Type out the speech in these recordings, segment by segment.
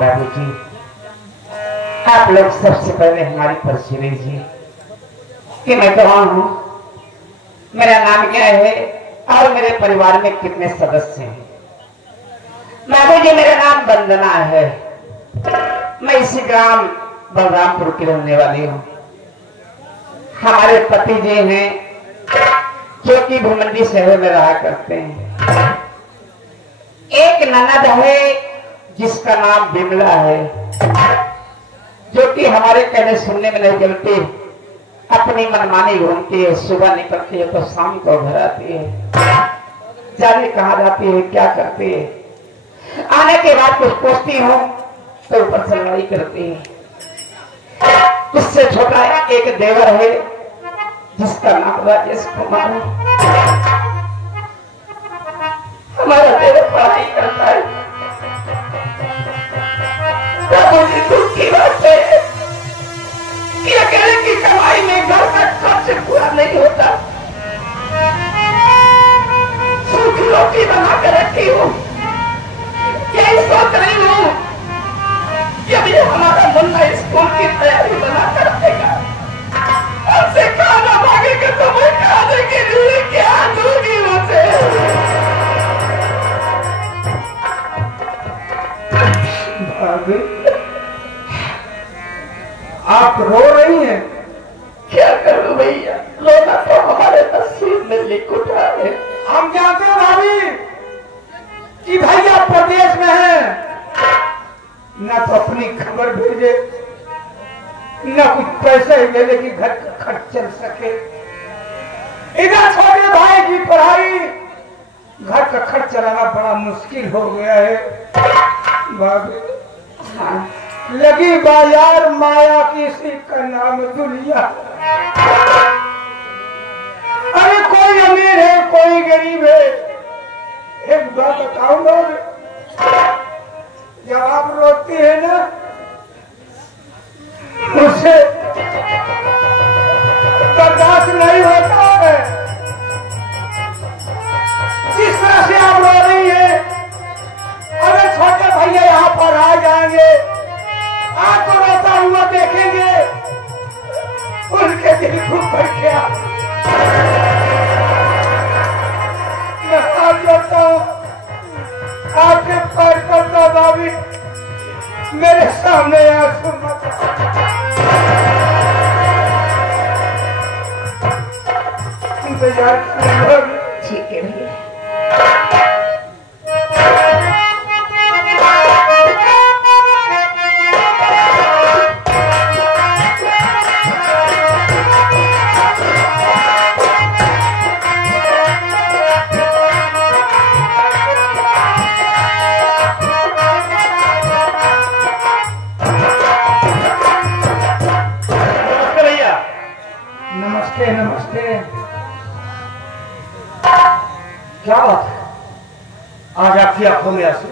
बाबूजी, आप लोग सबसे पहले हमारी परिचय लीजिए कि मैं कौन हूँ, मेरा नाम क्या है और मेरे परिवार में कितने सदस्य हैं। बाबूजी, मेरा नाम वंदना है। मैं इसी ग्राम बलरामपुर की रहने वाली हूँ। हमारे पति जी हैं जो कि भूमंडी शहर में रहा करते हैं। एक ननद है जिसका नाम बिमला है, जो कि हमारे कहने सुनने में नहीं चलती, अपनी मनमानी घूमती है। सुबह निकलती है तो शाम को घर आती है, जाने कहाँ जाती है, क्या करती है। आने के बाद कुछ पूछती हूँ तो ऊपर से लड़ाई करती है। उससे छोटा एक देवर है जिसका नाम राजेश कुमार है। हमारा देवर पढ़ाई करता है। बाबूजी, दुख की बात है कि अकेले की कमाई में घर का खर्च पूरा नहीं होता। सूखी रोटी बना कर रखी हूँ। यही सोच रही हूँ कि अभी हमारा मुन्ना स्कूल की तैयारी बना कर रखेगा, हमसे खाना मांगेगा तो मैं खाने के लिए क्या दूंगी उसे। आप रो रही हैं? क्या करूं भैया, रोना तो हमारे नसीब में लिख उठा है। हम जानते हैं भाभी कि भैया प्रदेश में है, न तो अपनी खबर भेजे न कुछ पैसे ले ले कि घर का खर्च चल सके। इधर छोटे भाई की पढ़ाई, घर का खर्च चलाना बड़ा मुश्किल हो गया है। भाभी, लगी बाजार माया किसी का नाम दुनिया। अरे कोई अमीर है, कोई गरीब है। एक बात बताओ लोग, जब आप रोती है ना, उससे बर्दाश्त नहीं होता है। जिस तरह से आप रो रही है, अगर छोटे भैया यहाँ पर आ जाएंगे, आपको रोता हुआ देखेंगे, उनके दिल को पर क्या मैं हाथ जोड़ता हूँ, आपके पैर करता भाभी, मेरे सामने आंसू मत। ठीक है भैया। नमस्ते नमस्ते। क्या बात है, आज आपकी आंखों में आंसू?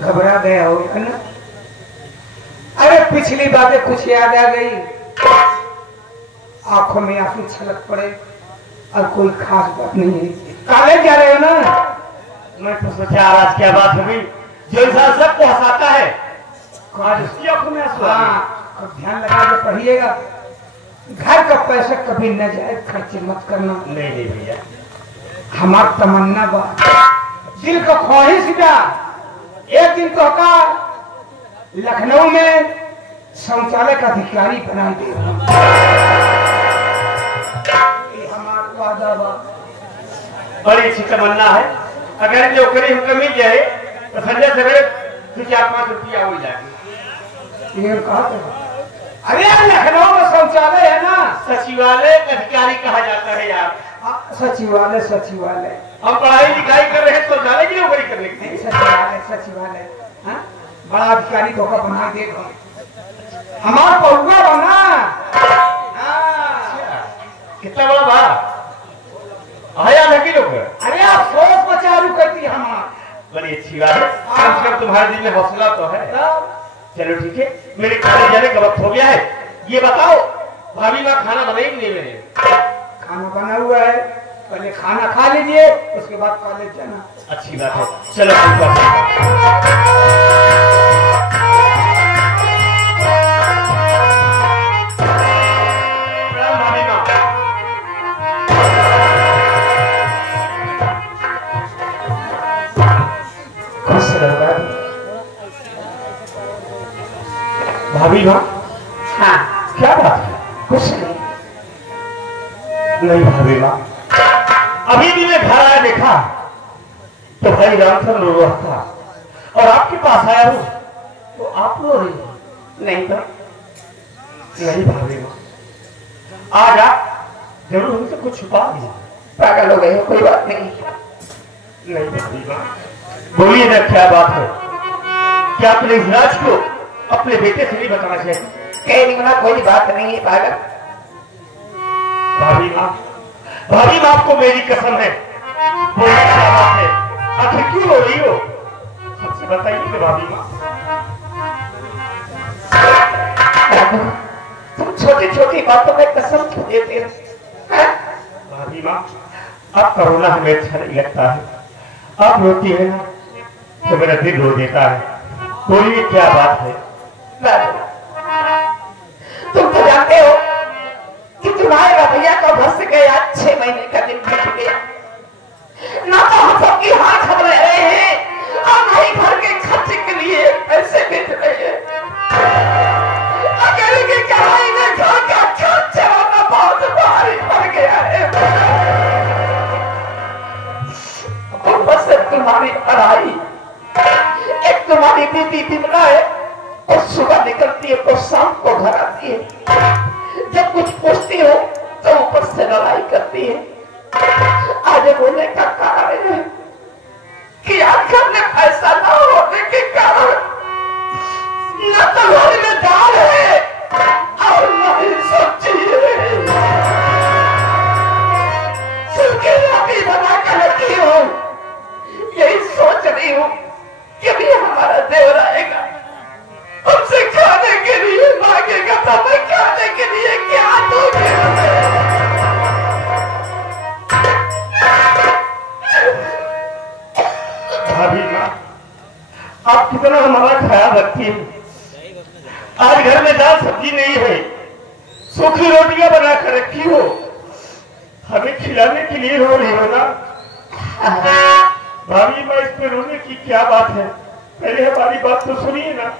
घबरा गया हो ना? अरे पिछली बातें कुछ याद आ गई, आंखों में आंसू छलक पड़े, और कोई खास बात नहीं है। काले जा रहे हो ना? मैं तो सोचा आज क्या बात होगी जो इंसान सबको हंसाता है, आज उसकी आंखों में आंसू आ गए। अब ध्यान लगा के पढ़िएगा, घर का पैसा कभी न जाए खर्च मत करना। नहीं नहीं भैया, हमार तमन्ना बा, दिल को ख्वाहिश बा, एक दिन तो का लखनऊ में शौचालय का अधिकारी बना दे। हमारा वादा बा, बड़ी अच्छी तमन्ना है। अगर नौकरी हमको मिल जाए तो संजय सवेरे 4-5 रुपया हो जाएगी। ये कहा था? अरे लखनऊ में शौचालय है ना, सचिवालय का अधिकारी कहा जाता है यार। सचिवालय सचिवालय, हम पढ़ाई लिखाई कर रहे हैं, शौचालय की नौकरी करने की थी। सचिवालय सचिवालय, बड़ा अधिकारी धोखा बना देगा। हमारा पौगा बना। कितना बड़ा बा आया लगी लोग। अरे आप सोच बचारू करती हमारा। बड़ी अच्छी बात है, कम से कम तुम्हारे दिल में हौसला तो है। चलो ठीक है, मेरे खाने जाने का वक्त हो गया है। ये बताओ भाभी माँ खाना बनाई नहीं? मैंने खाना बना हुआ है, पहले खाना खा लीजिए, उसके बाद कॉलेज जाना। अच्छी बात है, चलो ऊपर। प्रणाम भाभी माँ। खुश रहो भाभी माँ, हाँ, क्या बात है? कुछ नहीं। नहीं भाभी माँ, अभी भी मैं घर आया देखा तो भाई रामचंद्र रो रहा था और आपके पास आया हूँ तो आप रो रही हो। नहीं तो नहीं भाभी माँ, आज आप जरूर हमसे कुछ छुपा दिया। पागल हो गए हो, कोई बात नहीं। नहीं भाभी माँ, बोलिए ना क्या बात है? क्या अपने इस राज को अपने बेटे से नहीं बताना चाहिए? कह नहीं बोला, कोई बात नहीं है पागल। भाभी माँ, भाभी माँ, आपको मेरी कसम है, बोलिए क्या बात है? आखिर क्यों रो रही हो? हमसे बताइए कि भाभी माँ। तुम छोटी छोटी बातों में कसम क्यों देते हो? भाभी माँ, आप करोना हमें अच्छा नहीं लगता है। आप रोती है ना तो मेरा दिल रो देता है। बोलिए क्या बात है? तुम तो जानते हो कि तुम्हारे भैया को घर से गया 6 महीने का दिन बीत गया। ना तो हम सबकी हाथ हम रह रहे हैं और ना ही घर के खर्चे के लिए पैसे बेच रहे हैं। अकेले की कहानी में घर का खर्च चलाना बहुत भारी पड़ गया है। ऊपर से तुम्हारी पढ़ाई, एक तुम्हारी दीदी बिमला है और सुबह निकलती है तो शाम को घर आती है। जब कुछ पूछती हो तो ऊपर से लड़ाई करती है। आज बोलने का कारण है कि आज घर में पैसा ना होने के कारण न तो घर में दाल है और न ही सब्जी है। सूखी रोटी बना कर रखी हो, यही सोच रही हूँ कि अभी हमारा देवर आएगा, हमसे खाने के लिए मांगेगा तो मैं खाने के लिए क्या दूंगी? भाभी माँ, आप कितना हमारा ख्याल रखती हैं। आज घर में दाल सब्जी नहीं है, सूखी रोटियां बना कर रखी हो, हमें खिलाने के लिए रो रही हो ना? भाभी माँ, इस पे रोने की क्या बात है? पहले हमारी बात तो सुनिए ना।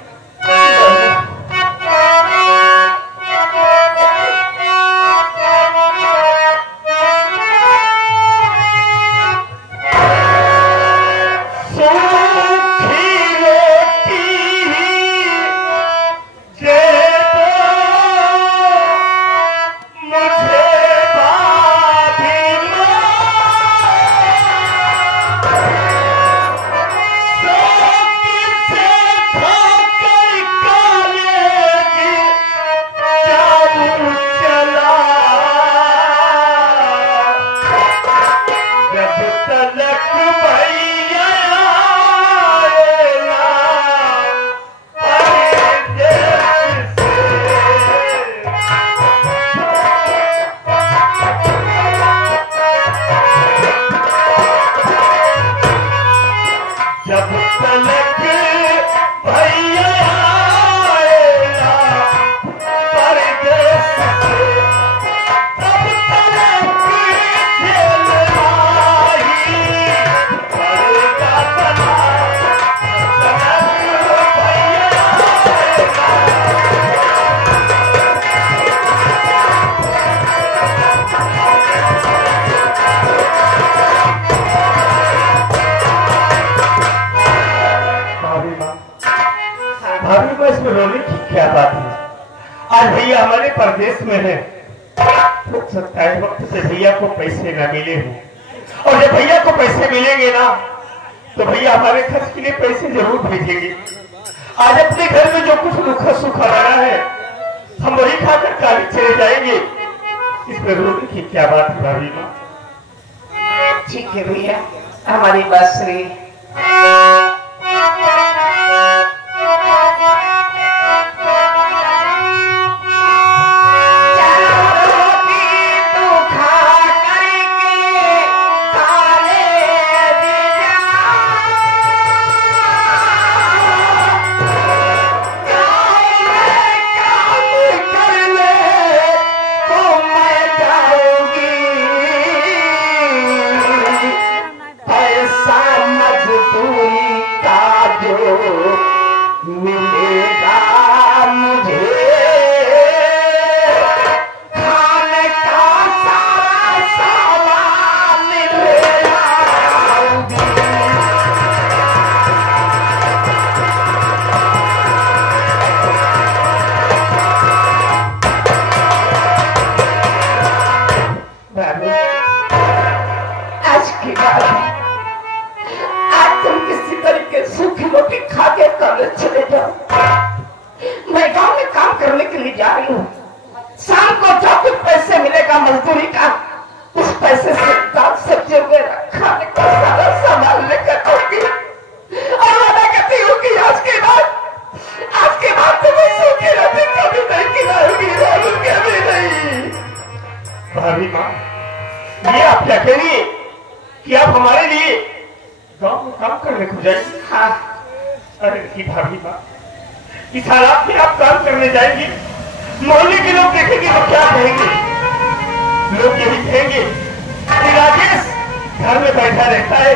भाभी को इसमें रोने की क्या बात है? आज भैया हमारे परदेश में है, हो सकता है वक्त से भैया को पैसे न मिले हो, और जब भैया को पैसे मिलेंगे ना तो भैया हमारे खर्च के लिए पैसे जरूर भेजेंगे। आज अपने घर में जो कुछ रूखा सूखा बना है हम वही खाकर काली चले जाएंगे। इसमें रोने की क्या बात है भाभी माँ? ठीक है भैया, हमारी बात सुनिए। रोटी तू खा करके तुम किसी तरीके सूखी रोटी खा के कॉलेज चले जाओ। मैं गांव में काम करने के लिए जा रही हूँ। शाम को जो कुछ पैसे मिलेगा मजदूरी का, उस पैसे से दाल सब्जी वगैरह खाने का सारा सामान लेकर आऊंगी। और वादा करती हूँ कि आज के बाद तुम्हें सूखी रोटी कभी नहीं खिलाऊंगी, कभी नहीं। भाभी माँ, ये आप क्या कह रही है कि आप हमारे लिए गांव में काम करने को जाएंगे? हाँ। अरे नहीं भाभी माँ, इस हालात में आप काम करने जाएंगे, मोहल्ले के लोग देखेंगे तो क्या कहेंगे? लोग यही कहेंगे कि राजेश घर में बैठा रहता है,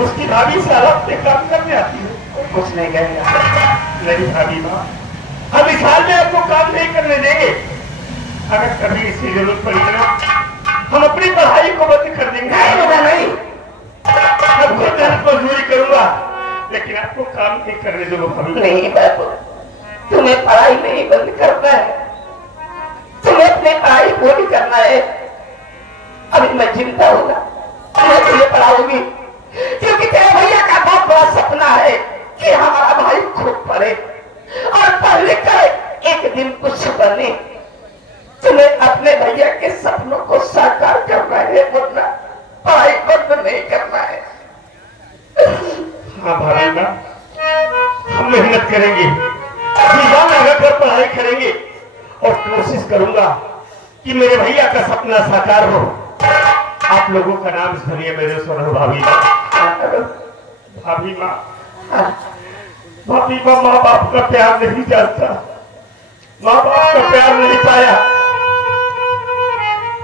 उसकी भाभी इस हालात में काम करने आती है। कुछ नहीं कहेगा। नहीं भाभी माँ, हम इस हाल में आपको काम नहीं करने देंगे। अगर कभी इसकी जरूरत पड़ी ना, हम अपनी पढ़ाई को बंद कर देंगे। नहीं, मैं खुद मजदूरी करूंगा, लेकिन आपको काम नहीं करने दूंगा भाभी। नहीं बाबू, तुम्हें पढ़ाई नहीं बंद करना है, तुम्हें अपनी पढ़ाई पूरी करना है। अभी मैं जिंदा होगा, मैं तुझे पढ़ाऊंगी, क्योंकि तेरे भैया का बहुत बड़ा सपना है कि हमारा भाई खूब पढ़े और पढ़ लिख कर एक दिन कुछ बने। तुम्हें अपने भैया के सपनों को साकार करना है, वरना पढ़ाई बंद नहीं करना है। हाँ भाभी माँ, हम मेहनत करेंगे, जीवन लगाकर पढ़ाई करेंगे और कोशिश करूंगा कि मेरे भैया का सपना साकार हो। आप लोगों का नाम सुनिए मेरे सोनू भाभी माँ। भाभी माँ, भाभी माँ, माँ बाप का प्यार नहीं जानता, माँ बाप का प्यार नहीं पाया,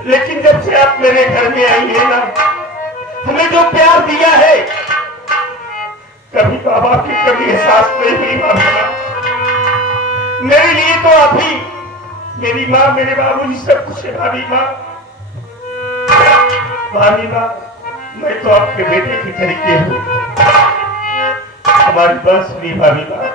लेकिन जब से आप मेरे घर में आई है ना, हमें जो प्यार दिया है, कभी माँ बाप की कभी एहसास नहीं हुई। भाभी माँ, मेरे लिए तो आप ही, मेरी माँ, मेरे बाबूजी सब कुछ है। भाभी माँ, भाभी माँ, मैं तो आपके बेटे की तरीके हूँ, हमारी बात सुनिए भाभी माँ।